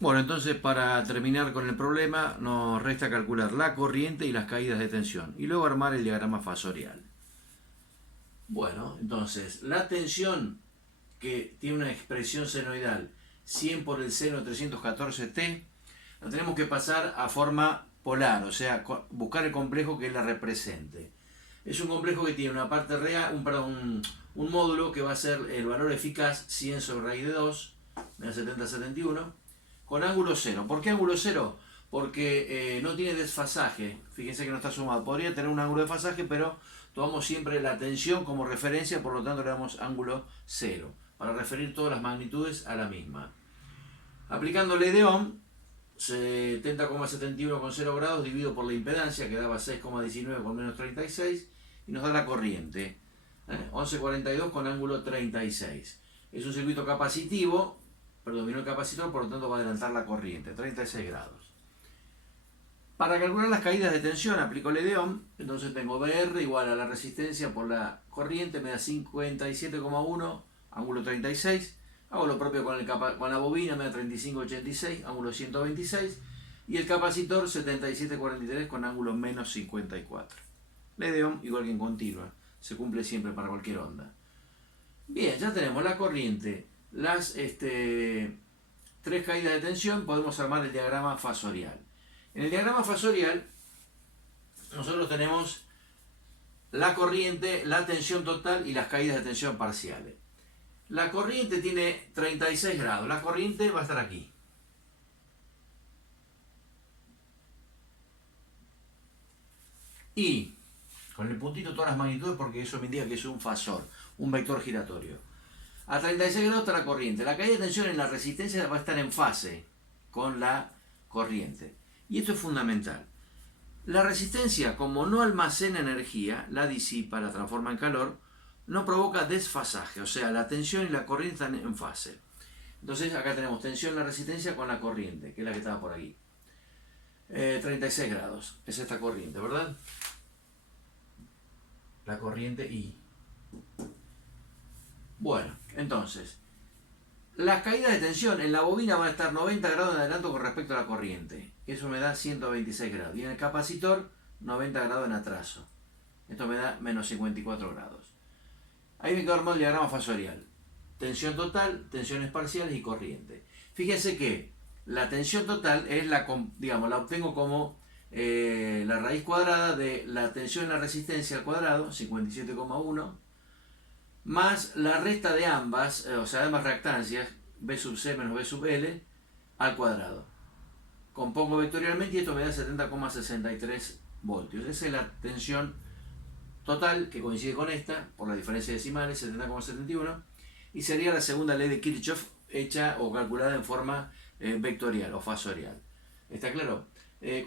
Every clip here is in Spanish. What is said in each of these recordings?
Bueno, entonces para terminar con el problema nos resta calcular la corriente y las caídas de tensión y luego armar el diagrama fasorial. Bueno, entonces la tensión que tiene una expresión senoidal 100 por el seno de 314t, la tenemos que pasar a forma polar, o sea, buscar el complejo que la represente. Es un complejo que tiene una parte real, un módulo que va a ser el valor eficaz 100 sobre raíz de 2, me da 70-71, con ángulo cero. ¿Por qué ángulo cero? Porque no tiene desfasaje. Fíjense que no está sumado. Podría tener un ángulo de desfasaje, pero tomamos siempre la tensión como referencia, por lo tanto le damos ángulo cero, para referir todas las magnitudes a la misma. Aplicándole de Ohm, 70,71 con 0 grados dividido por la impedancia, que daba 6,19 con menos 36, y nos da la corriente. 11,42 con ángulo 36. Es un circuito capacitivo, predominó el capacitor, por lo tanto va a adelantar la corriente, 36 grados. Para calcular las caídas de tensión aplico el de Ohm, entonces tengo VR igual a la resistencia por la corriente, me da 57,1, ángulo 36. Hago lo propio con la bobina, me da 35,86, ángulo 126. Y el capacitor 77,43 con ángulo menos 54. El de Ohm igual que en continua, se cumple siempre para cualquier onda. Bien, ya tenemos la corriente, las tres caídas de tensión, podemos armar el diagrama fasorial. En el diagrama fasorial nosotros tenemos la corriente, la tensión total y las caídas de tensión parciales. La corriente tiene 36 grados, la corriente va a estar aquí. Y con el puntito todas las magnitudes porque eso me indica que es un fasor, un vector giratorio. A 36 grados está la corriente. La caída de tensión en la resistencia va a estar en fase con la corriente. Y esto es fundamental. La resistencia, como no almacena energía, la disipa, la transforma en calor, no provoca desfasaje, o sea, la tensión y la corriente están en fase. Entonces acá tenemos tensión en la resistencia con la corriente, que es la que estaba por aquí. 36 grados, es esta corriente, ¿verdad? La corriente I. Bueno, entonces, las caídas de tensión en la bobina van a estar 90 grados en adelanto con respecto a la corriente. Eso me da 126 grados. Y en el capacitor, 90 grados en atraso. Esto me da menos 54 grados. Ahí me quedo armado el diagrama fasorial. Tensión total, tensiones parciales y corriente. Fíjense que la tensión total es la obtengo como la raíz cuadrada de la tensión en la resistencia al cuadrado, 57,1, más la resta de ambas, o sea, de ambas reactancias, B sub C menos B sub L, al cuadrado. Compongo vectorialmente y esto me da 70,63 voltios. Esa es la tensión total, que coincide con esta, por la diferencia decimales, 70,71, y sería la segunda ley de Kirchhoff hecha o calculada en forma vectorial o fasorial. ¿Está claro?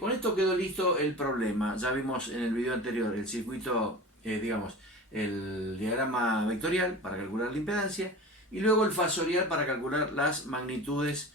Con esto quedó listo el problema. Ya vimos en el video anterior el circuito, el diagrama vectorial para calcular la impedancia y luego el fasorial para calcular las magnitudes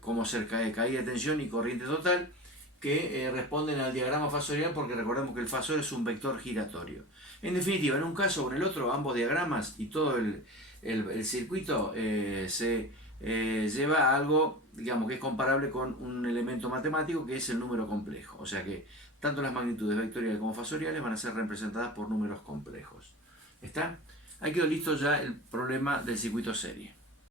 como cerca de caída de tensión y corriente total, que responden al diagrama fasorial, porque recordemos que el fasor es un vector giratorio. En definitiva, en un caso o en el otro, ambos diagramas y todo el circuito se lleva a algo, digamos, que es comparable con un elemento matemático que es el número complejo. O sea que tanto las magnitudes vectoriales como fasoriales van a ser representadas por números complejos. ¿Está? Ahí quedó listo ya el problema del circuito serie.